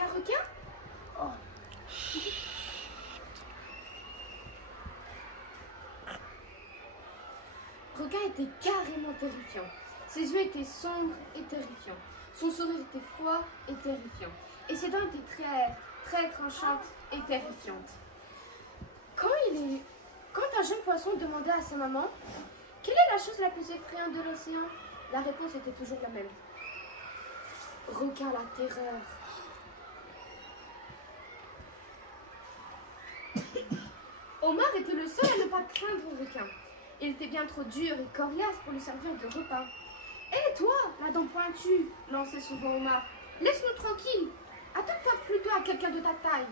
un requin? Oh. Requin était carrément terrifiant. Ses yeux étaient sombres et terrifiants. Son sourire était froid et terrifiant. Et ses dents étaient très tranchantes et terrifiantes. Quand un jeune poisson demandait à sa maman « Quelle est la chose la plus effrayante de l'océan ?» La réponse était toujours la même. Requin la terreur. Omar était le seul à ne pas craindre le requin. Il était bien trop dur et coriace pour lui servir de repas. « Hé toi, la dent pointue !» lançait souvent Omar. « Laisse-nous tranquille. Attaque-toi plutôt à quelqu'un de ta taille. »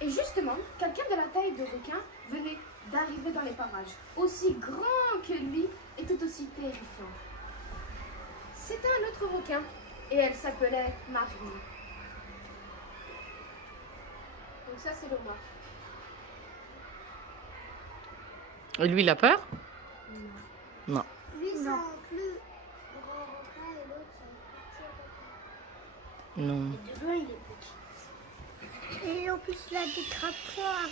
Et justement, quelqu'un de la taille de requin venait d'arriver dans les parages, aussi grand que lui et tout aussi terrifiant. C'était un autre requin, et elle s'appelait Marine. Donc ça, c'est l'Omar. Et lui, il a peur? Non. Lui, c'est un plus grand requin et l'autre, c'est un petit requin. Non. Et de loin, il est petit. Et en plus, il a des crapauds.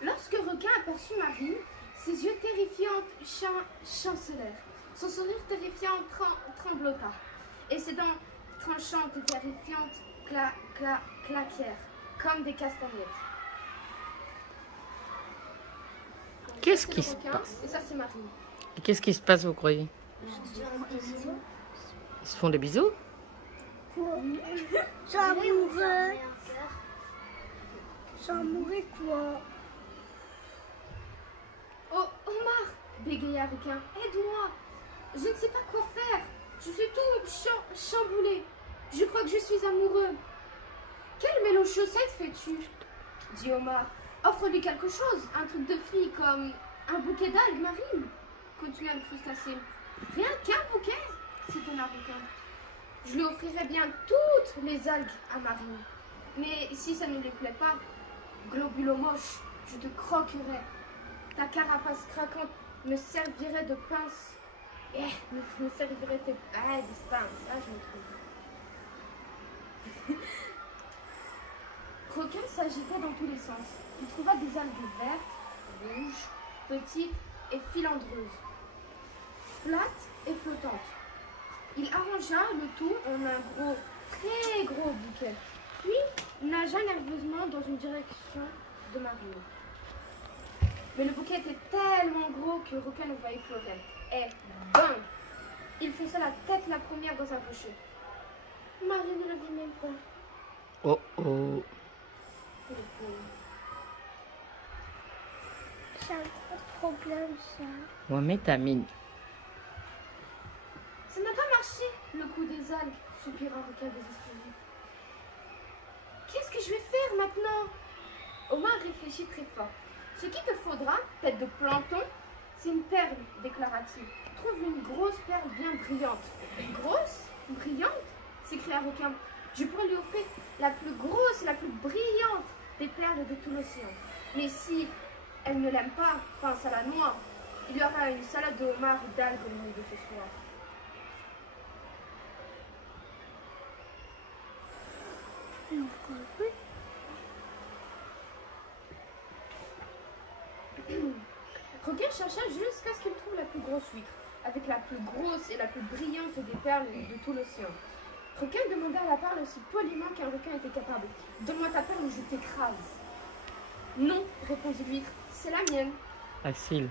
Lorsque requin aperçut Marine, ses yeux terrifiants chancelèrent. Son sourire terrifiant tremblota. Et ses dents tranchantes et terrifiantes claquèrent, comme des castagnettes. Qu'est-ce qui se passe? Et ça, c'est Marine. Et qu'est-ce qui se passe, vous croyez? Ils se font des bisous? C'est amoureux. C'est amoureux quoi? Oh, Omar, bégaya requin, aide-moi. Je ne sais pas quoi faire. Je suis tout chamboulé. Je crois que je suis amoureux. Quel mélange chaussette fais-tu? Dit Omar. Offre-lui quelque chose, un truc de fille comme un bouquet d'algues marines. Continua le crustacé. Rien qu'un bouquet, s'étonna requin. Je lui offrirai bien toutes les algues à Marine. Mais si ça ne lui plaît pas, globulo moche, je te croquerai. Ta carapace craquante me servirait de pince. Me servirait de pince. Ah, je me trompe. Requin s'agitait dans tous les sens. Il trouva des algues vertes, rouges, petites et filandreuses, plates et flottantes. Il arrangea le tout en un très gros bouquet. Puis nagea nerveusement dans une direction de Marine. Mais le bouquet était tellement gros que Requin ne voyait plus rien. Et bang! Il fonça la tête la première dans un rocher. Marine ne le vit même pas. Oh oh. C'est un gros problème ça. Ouais, mais ta mine. Ça n'a pas marché, le coup des algues, soupira Requin désespéré. Qu'est-ce que je vais faire maintenant? Omar réfléchit très fort. Ce qu'il te faudra, tête de plancton, c'est une perle, déclara-t-il. Trouve une grosse perle bien brillante. Grosse? Brillante? s'écria Requin. Je pourrais lui offrir la plus grosse et la plus brillante des perles de tout l'océan. Mais si elle ne l'aime pas, pense à la noix. Il y aura une salade de homard et d'algues au menu de ce soir. Requin chercha jusqu'à ce qu'il trouve la plus grosse huître, avec la plus grosse et la plus brillante des perles de tout l'océan. Requin demanda à la perle aussi poliment qu'un requin était capable. « Donne-moi ta perle ou je t'écrase. »« Non, répondit l'huître, c'est la mienne. » Facile.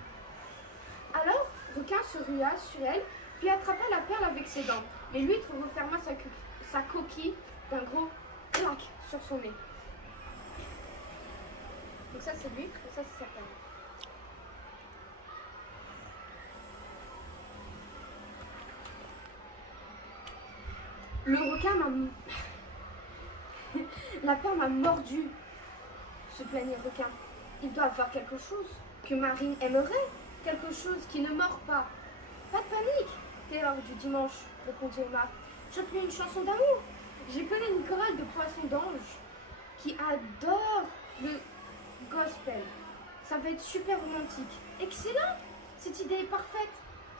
Alors, Requin se rua sur elle, puis attrapa la perle avec ses dents. Mais l'huître referma sa coquille d'un gros clac sur son nez. Donc ça c'est l'huître et ça c'est sa perle. Le requin m'a... La perle m'a mordu, se plaignait Requin. Il doit avoir quelque chose que Marine aimerait, quelque chose qui ne mord pas. Pas de panique, t'es l'heure du dimanche, répondit Omar. Chante une chanson d'amour. J'ai connu une chorale de poissons d'ange qui adore le gospel. Ça va être super romantique. Excellent, cette idée est parfaite,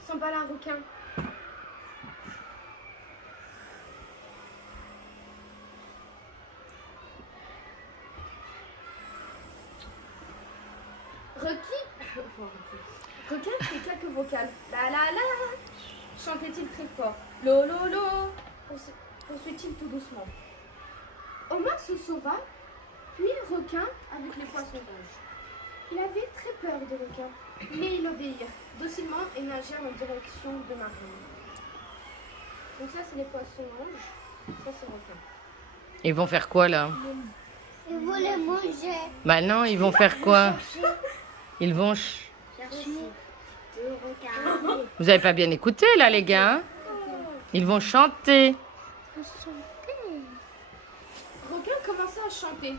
s'emballa un Requin. Requin fait quelques vocales. La la la, chantait-il très fort. Lo lo lo, poursuit-il tout doucement. Omar se sauva, puis requin avec les poissons anges. Il avait très peur des requins, mais ils obéirent docilement et nagèrent en direction de Marine. Donc ça, c'est les poissons anges, ça, c'est requin. Ils vont faire quoi là? Ils voulaient manger. Bah non, ils vont faire quoi? Ils vont... Chercher de regarder. Vous avez pas bien écouté là les gars, hein? Ils vont chanter. Requin commença à chanter.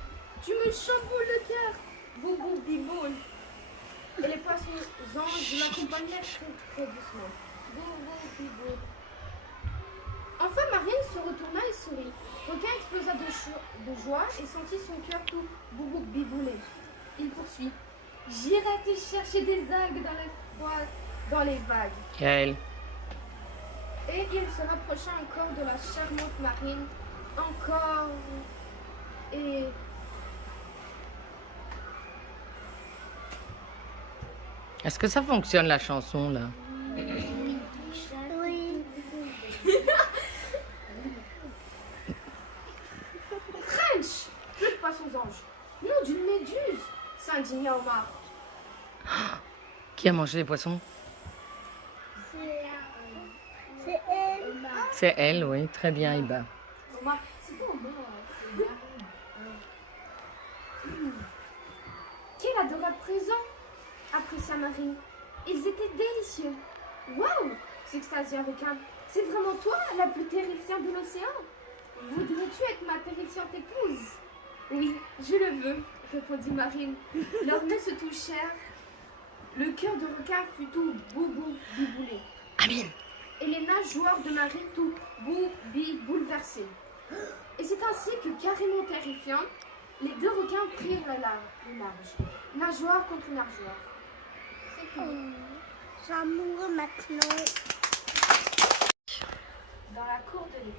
Tu me chamboules le cœur, boubou biboule. Et les poissons anges l'accompagnèrent très doucement. Boubou biboule. Enfin Marine se retourna et sourit. Requin explosa de joie et sentit son cœur tout boubou biboulé. Il poursuit. J'irai te chercher des algues dans les vagues. Gaël. Et il se rapprocha encore de la charmante Marine. Encore et... Est-ce que ça fonctionne la chanson là? Oui. Crunch! Le poisson ange. Nom d'une méduse! S'indigna Omar. Qui a mangé les poissons? C'est elle. C'est elle, oui. Très bien, Iba. Omar, c'est pas Omar. Quel adorable présent! Apprécia Marine. Ils étaient délicieux. Waouh! S'extasia Requin. C'est vraiment toi, la plus terrifiante de l'océan? Voudrais-tu être ma terrifiante épouse? Oui, je le veux, répondit Marine. Leurs mains se touchèrent. Le cœur de Requin fut tout boubou biboulé. Amine. Et les nageoires de Marine tout bouleversées. Et c'est ainsi que, carrément terrifiants, les deux requins prirent le large. Nageoire contre nageoire. J'amoureux maintenant. Dans la cour de l'école.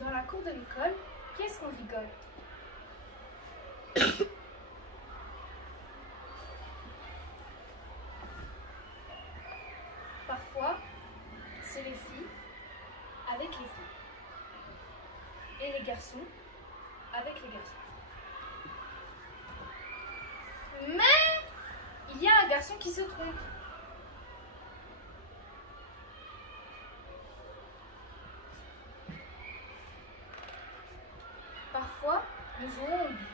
Dans la cour de l'école, qu'est-ce qu'on rigole? Parfois, c'est les filles avec les filles. Et les garçons avec les garçons. Mais il y a un garçon qui se trompe. Parfois, nous jouons au but.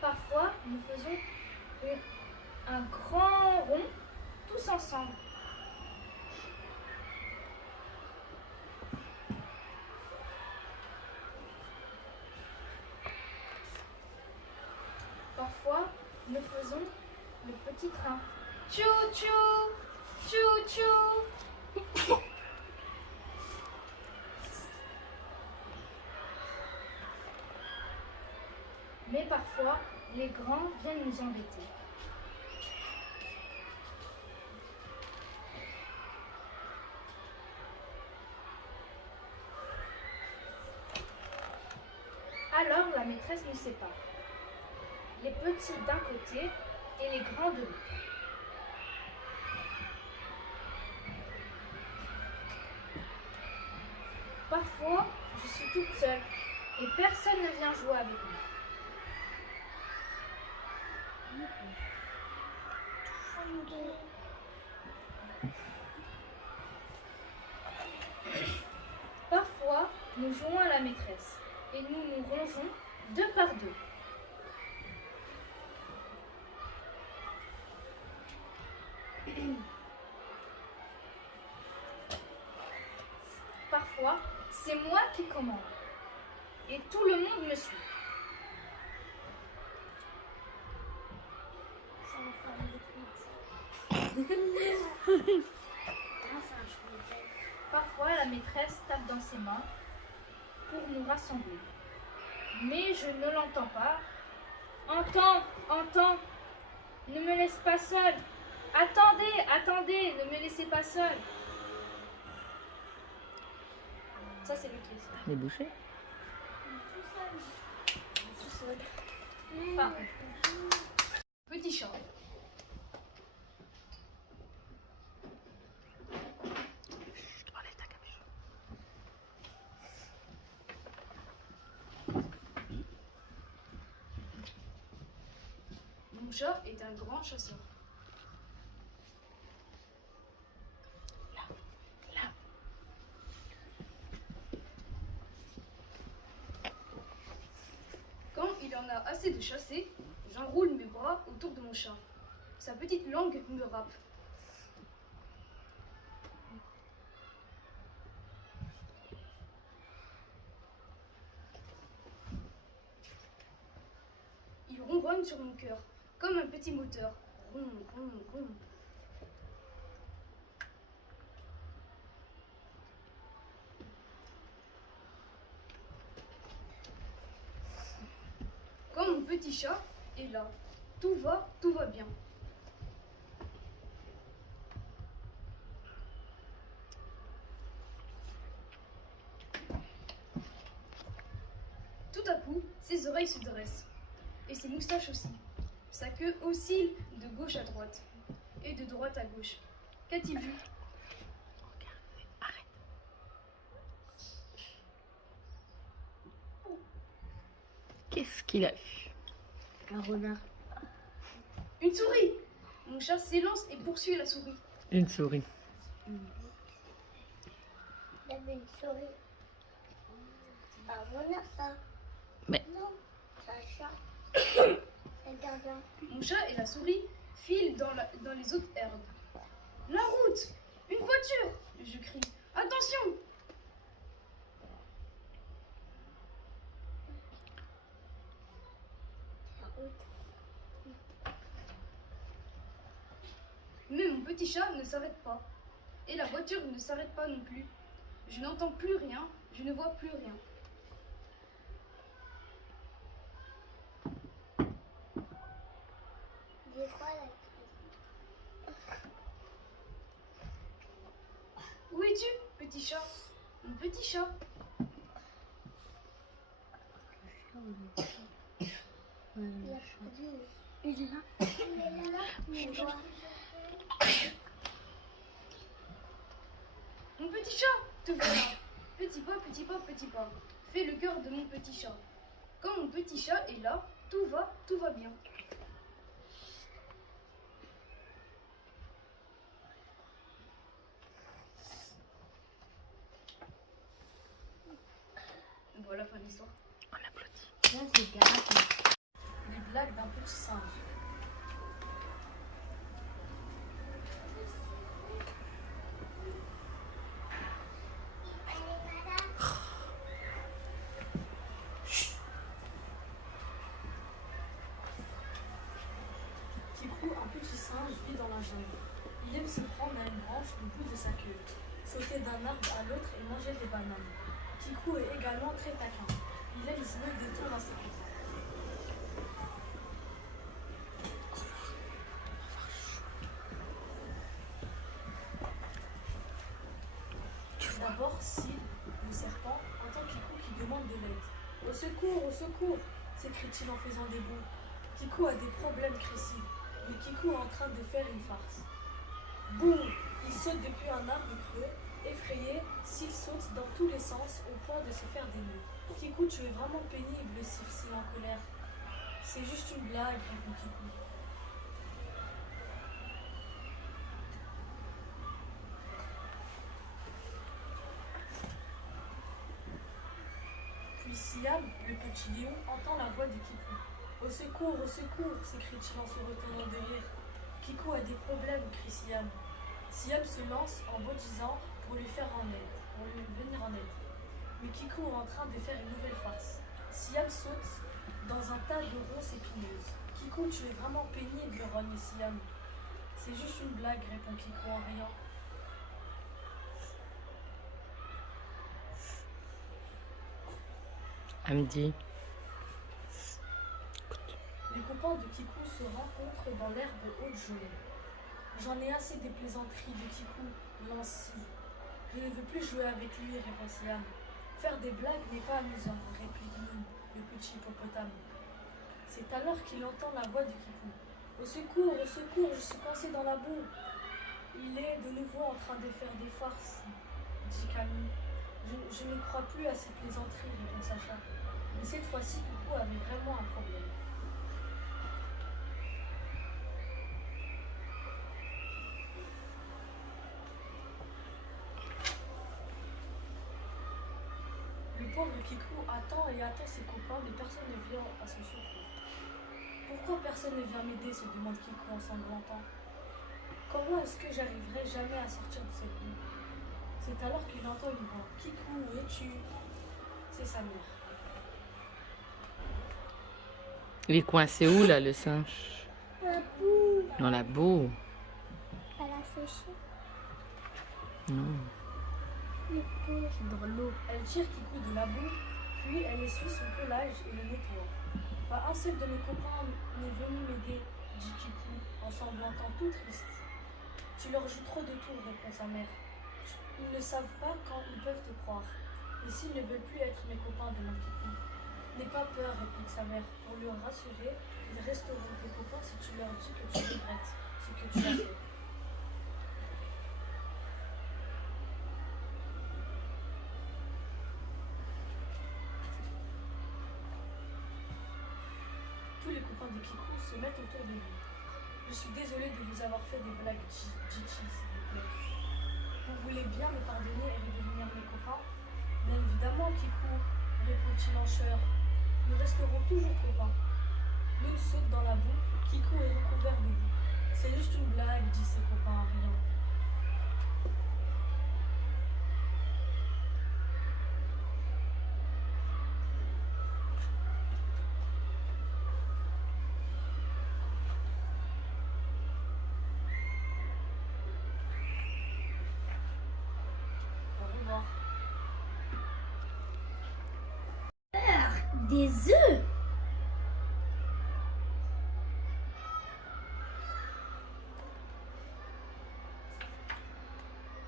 Parfois, nous faisons un grand rond tous ensemble. Parfois, nous faisons le petit train. Tchou-tchou, tchou-tchou. Mais parfois, les grands viennent nous embêter. Alors la maîtresse nous sépare. Les petits d'un côté et les grands de l'autre. Parfois, je suis toute seule et personne ne vient jouer avec moi. Parfois, nous jouons à la maîtresse et nous nous rangeons deux par deux. Parfois, c'est moi qui commande et tout le monde me suit. Ça va faire une petite. Parfois, la maîtresse tape dans ses mains pour nous rassembler. Mais je ne l'entends pas Entends. Ne me laisse pas seule. Attendez, ne me laissez pas seule. Ça, c'est le qui est seul. Les bouchées. Enfin, petit chat. Chut, enlève ta capuche. Mon chat est un grand chasseur. Là. Quand il en a assez de chasser, j'enroule mes bras autour de mon chat. Sa petite langue me râpe. Il ronronne sur mon cœur, comme un petit moteur. Ron, ron, ron. Quand mon petit chat est là, tout va bien. Tout à coup, ses oreilles se dressent, et ses moustaches aussi. Sa queue oscille de gauche à droite, et de droite à gauche. Qu'a-t-il vu? Arrête. Qu'est-ce qu'il a vu? Un renard. Une souris! Mon chat s'élance et poursuit la souris. Une souris. Il y avait une souris. C'est pas un renard, ça. Mais Non, c'est un chat. C'est un gardien. Mon chat et la souris filent dans les autres herbes. La route! Une voiture! Je crie. Attention! La route. Mais mon petit chat ne s'arrête pas. Et la voiture ne s'arrête pas non plus. Je n'entends plus rien, je ne vois plus rien. Il est quoi, là? Où es-tu, petit chat? Mon petit chat. Il a perdu. Il est là. Il est là. Il est là. Mon petit chat, te voilà. Petit pas, petit pas, petit pas. Fais le cœur de mon petit chat. Quand mon petit chat est là, tout va bien. Voilà, fin de l'histoire. on applaudit. Là, c'est garage. Les blagues d'un petit singe. Kikou, un petit singe, vit dans la jungle. Il aime se prendre à une branche du bout de sa queue, sauter d'un arbre à l'autre et manger des bananes. Kikou est également très taquin. Il aime jouer des tours à sa vie. D'abord, Sid, le serpent, entend Kikou qui demande de l'aide. Au secours s'écrie-t-il en faisant des bonds. Kikou a des problèmes, crie Sid, mais Kikou est en train de faire une farce. Boum! Il saute depuis un arbre creux. Effrayé, Sid saute dans tous les sens au point de se faire des nœuds. Kikou, tu es vraiment pénible, siffle en colère. C'est juste une blague, répond Kikou. Puis Siam, le petit lion, entend la voix de Kikou. Au secours, s'écrie-t-il en se retournant de rire. Kikou a des problèmes, crie Siam. Siam se lance en bondissant pour lui venir en aide. Mais Kikou est en train de faire une nouvelle farce. Siam saute dans un tas de ronces épineuses. Kikou, tu es vraiment pénible, rogne Siam. C'est juste une blague, répond Kikou en riant. Elle me dit. Le copains de Kikou se rencontrent dans l'herbe haute jaune. J'en ai assez des plaisanteries de Kikou, Lancy. Je ne veux plus jouer avec lui, répond Siam. Faire des blagues n'est pas amusant, réplique Moon, le petit hippopotame. C'est alors qu'il entend la voix de Kikou. Au secours, je suis coincé dans la boue. Il est de nouveau en train de faire des farces, dit Camille. Je ne crois plus à ces plaisanteries, répond Sacha. Mais cette fois-ci, Kikou avait vraiment un problème. Le pauvre Kikou attend et attend ses copains, mais personne ne vient à son secours. Pourquoi personne ne vient m'aider, se demande Kikou en sanglantant. Comment est-ce que j'arriverai jamais à sortir de cette boue? C'est alors qu'il entend une voix. Kikou, où es-tu? C'est sa mère. Il est coincé où, là, le singe? La boue. Dans la boue. Elle a séché. Non. Le pauvre. Dans l'eau. Elle tire Kikou de la boue, puis elle essuie son pelage et le nettoie. Pas un seul de mes copains n'est venu m'aider, dit Kikou en semblantant tout triste. Tu leur joues trop de tours, répond sa mère. Ils ne savent pas quand ils peuvent te croire. Et s'ils ne veulent plus être mes copains, demande Kikou. N'aie pas peur, réplique sa mère. Pour le rassurer, ils resteront tes copains si tu leur dis que tu regrettes ce que tu as fait. Tous les copains de Kikou se mettent autour de lui. Je suis désolée de vous avoir fait des blagues, dit-il, s'il vous plaît. Vous voulez bien me pardonner et redevenir mes copains? Bien évidemment, Kikou, répond-il en chœur. Nous resterons toujours copains. Moon saute dans la boue, Kikou est recouvert de boue. C'est juste une blague, dit ses copains en riant. Au revoir. Des œufs.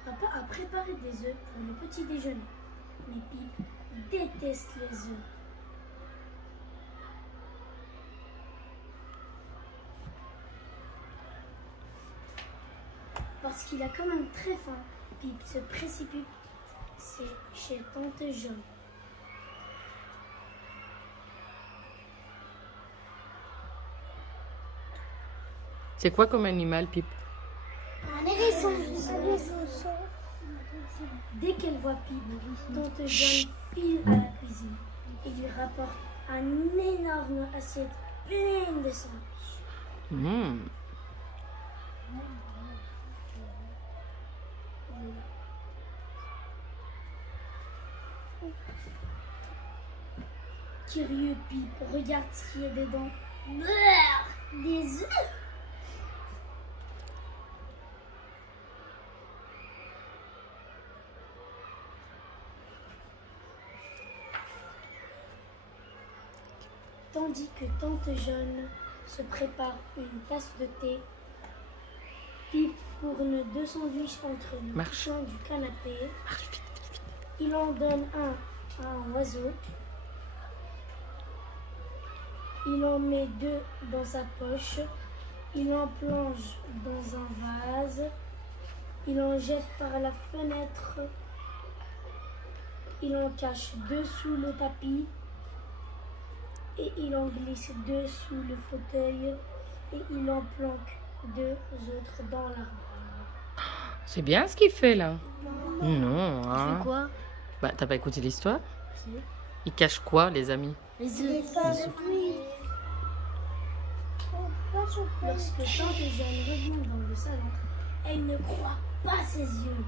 Papa a préparé des œufs pour le petit déjeuner. Mais Pip déteste les œufs. Parce qu'il a quand même très faim, Pip se précipite chez Tante Jaune. C'est quoi comme animal, Pipe? Un hérisson. Dès qu'elle voit Pip, Tante Jaune file à la cuisine et lui rapporte une énorme assiette pleine de sandwich. Mmh. Curieux, Pip regarde ce qu'il y a dedans. Brrr, des œufs. Tandis que Tante Jaune se prépare une tasse de thé, Pip fourne 2 sandwichs entre le Marche. coussin du canapé. Marche vite, vite, vite. Il en donne un à un oiseau. Il en met 2 dans sa poche. Il en plonge dans un vase. Il en jette par la fenêtre. Il en cache 2 sous le tapis. Et il en glisse 2 sous le fauteuil. Et il en planque 2 autres dans l'armoire. C'est bien ce qu'il fait, là. Non, hein. C'est quoi? Bah, t'as pas écouté l'histoire? Si. Il cache quoi, les amis? Les œufs. Lorsque Tante Jaune revient dans le salon, elle ne croit pas ses yeux.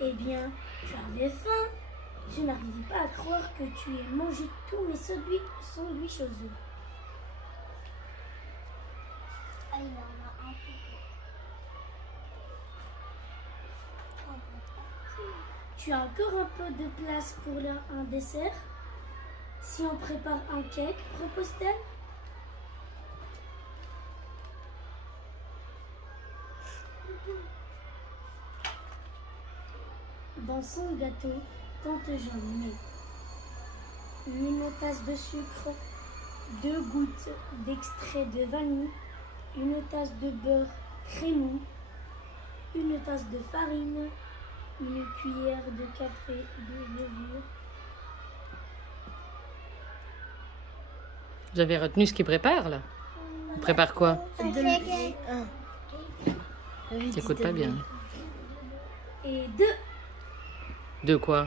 Eh bien, tu avais faim. Je n'arrive pas à croire que tu aies mangé tous mes sandwichs aux œufs. Ah, il y en a un peu. Tu as encore un peu de place pour un dessert? Si on prépare un cake, propose-t-elle? Dans son gâteau, tante Jeanne met une tasse de sucre, 2 gouttes d'extrait de vanille, une tasse de beurre crémeux, une tasse de farine, une cuillère de café de levure. Vous avez retenu ce qu'il prépare là? Il prépare quoi? T'écoutes pas bien. Et De quoi?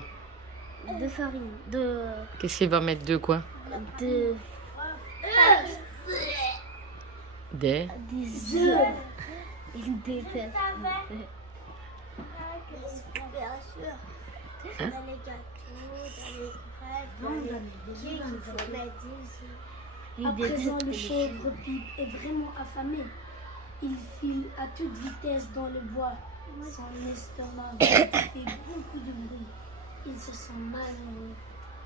de farine. Qu'est-ce qu'il va mettre de quoi? Des œufs. Des fèves. Bien sûr. Hein? Dans les gâteaux, dans les crêpes, dans les cakes, il faut mettre des œufs. À présent, le chèvre Pipe est vraiment affamé. Il file à toute vitesse dans le bois. Son estomac fait beaucoup de bruit. Il se sent malheureux.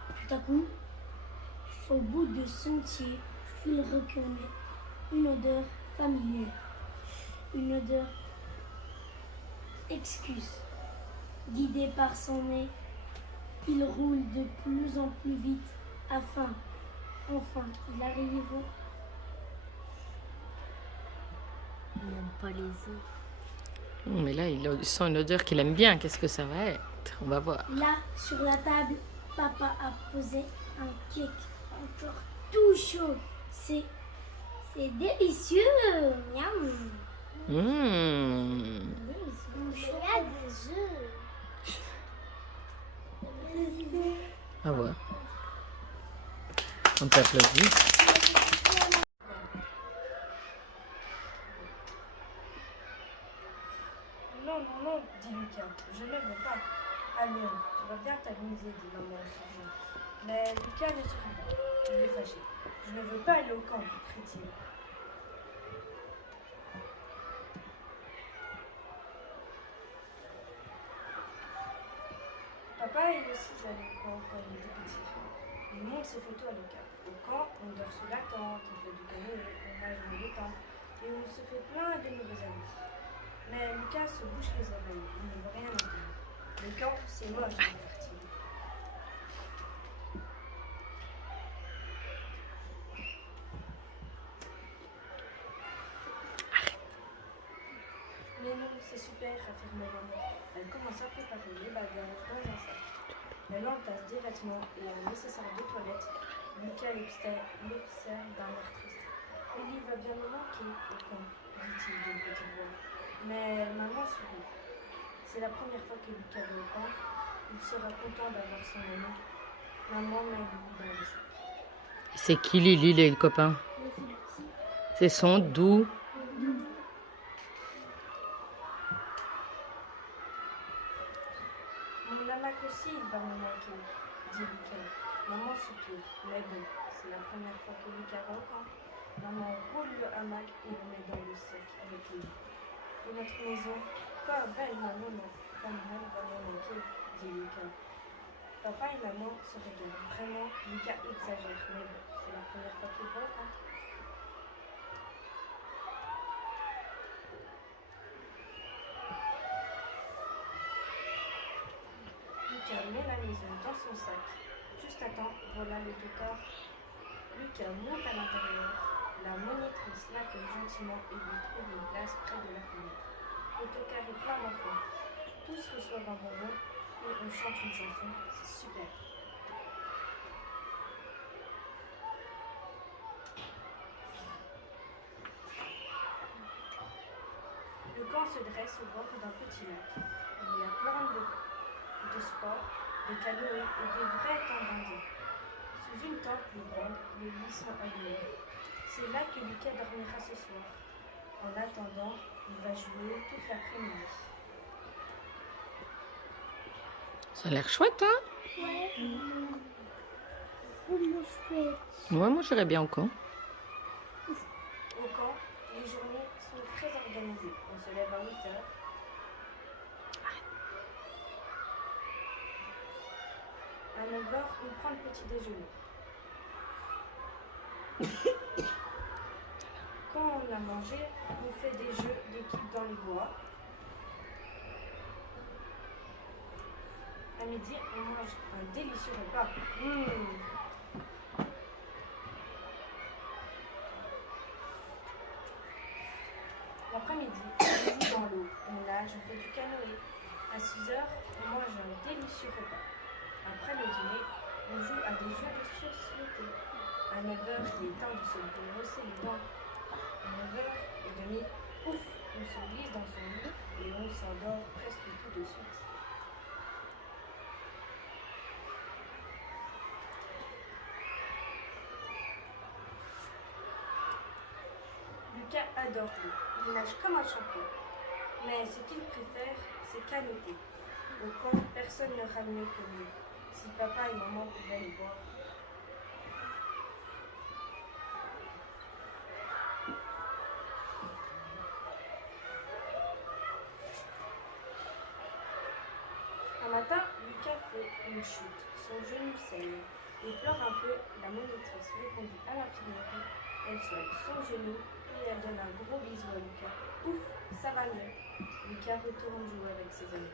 Tout à coup, au bout du sentier, il reconnaît une odeur familière. Une odeur excuse. Guidé par son nez, il roule de plus en plus vite enfin, il arrive. Il n'aime pas les œufs. Mais là, il sent une odeur qu'il aime bien. Qu'est-ce que ça va être? On va voir. Là, sur la table, papa a posé un cake encore tout chaud. C'est délicieux. Miam. Mmh. Il y a des œufs. À voir. On t'applaudit. Non, non, non, dit Lucas, je ne veux pas. Allons, tu vas bien t'amuser, dit maman en souriant. Mais Lucas ne sourit pas, il est fâché. Je ne veux pas aller au camp, crie-t-il. Papa est aussi allé au camp quand il était petit. Il montre ses photos à Lucas. Au camp, on dort sous la tente, on fait du canoë, on nage dans l'étang et on se fait plein de nouveaux amis. Mais Lucas se bouche les oreilles, il ne veut rien entendre. Le camp, c'est moche, dit-il. Mais non, c'est super, affirme maman. Elle commence à préparer les bagages dans un sac. Elle entasse des vêtements et un nécessaire de toilette. Lucas l'observe d'un air triste. Il va bien me manquer au camp, dit-il d'une petite voix. Mais maman sourit. C'est la première fois que Lucas va au camp. Il sera content d'avoir son ami. Maman met Lily dans le sac. C'est qui Lily, les copains? C'est son doux. Mon hamac aussi, il va me manquer, dit Lucas. Maman soupire. Mais bon, c'est la première fois que Lucas va au camp. Maman roule le hamac et le met dans le sac avec lui. Et notre maison, quoi, belle maman, comme elle va me manquer, dit Lucas. Papa et maman se regardent. Vraiment, Lucas exagère, mais bon, c'est la première fois qu'il va au camp. Lucas met la maison dans son sac. Juste à temps, voilà le décor. Lucas monte à l'intérieur. La monitrice l'accueille gentiment et lui trouve une place près de la fenêtre. Le tocard est plein d'enfants. Tous reçoivent un bonbon et on chante une chanson. C'est super. Le camp se dresse au bord d'un petit lac. Il y a plein de sports, de canoës et des vrais temps d'Indien. Sous une tente plus grande, les lits sont allumés. C'est là que Lucas dormira ce soir. En attendant, il va jouer toute l'après-midi. Ça a l'air chouette, hein? Ouais. Vraiment chouette. Ouais, moi j'irais bien au camp. Au camp, les journées sont très organisées. On se lève à 8 heures. À 9 heures, on prend le petit déjeuner. Quand on a mangé, on fait des jeux d'équipe dans les bois. À midi, on mange un délicieux repas. L'après-midi, on joue dans l'eau, on nage, on fait du canoë. À 6 heures, on mange un délicieux repas. Après le dîner, on joue à des jeux de société. À 9 heures, il est temps de se brosser les dents. À 9h30, ouf, on se glisse dans son lit et on s'endort presque tout de suite. Lucas adore l'eau. Il nage comme un champion. Mais ce qu'il préfère, c'est canoter. Au camp, personne ne rame mieux que lui. Si papa et maman pouvaient le voir. Un matin, Lucas fait une chute. Son genou saigne. Il pleure un peu. La monitrice le conduit à l'infirmerie. Elle soigne son genou et elle donne un gros bisou à Lucas. Ouf, ça va mieux. Lucas retourne jouer avec ses amis.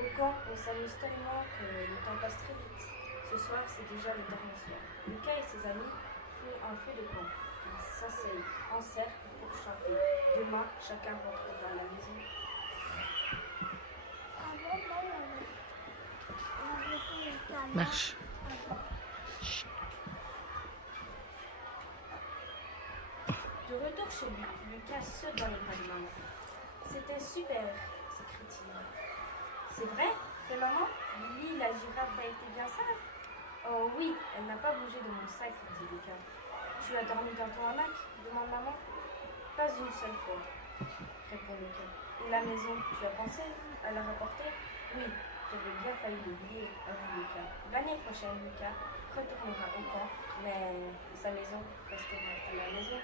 Au camp, on s'amuse tellement que le temps passe très vite. Ce soir, c'est déjà le dernier soir. Lucas et ses amis font un feu de camp. Ils s'asseyent en cercle pour chanter. Demain, chacun rentrera à la maison. Marche. De retour chez lui, Lucas saute dans les bras de maman. C'était super, s'écrie-t-il. C'est vrai? Fait maman? Lily, la girafe, a été bien sage? Oh oui, elle n'a pas bougé de mon sac, dit Lucas. Tu as dormi dans ton hamac? Demande maman. Pas une seule fois, répond Lucas. Et la maison, tu as pensé à la rapporter? Oui, j'avais bien failli l'oublier, avoue Lucas. L'année prochaine, Lucas retournera au camp, mais sa maison restera à la maison.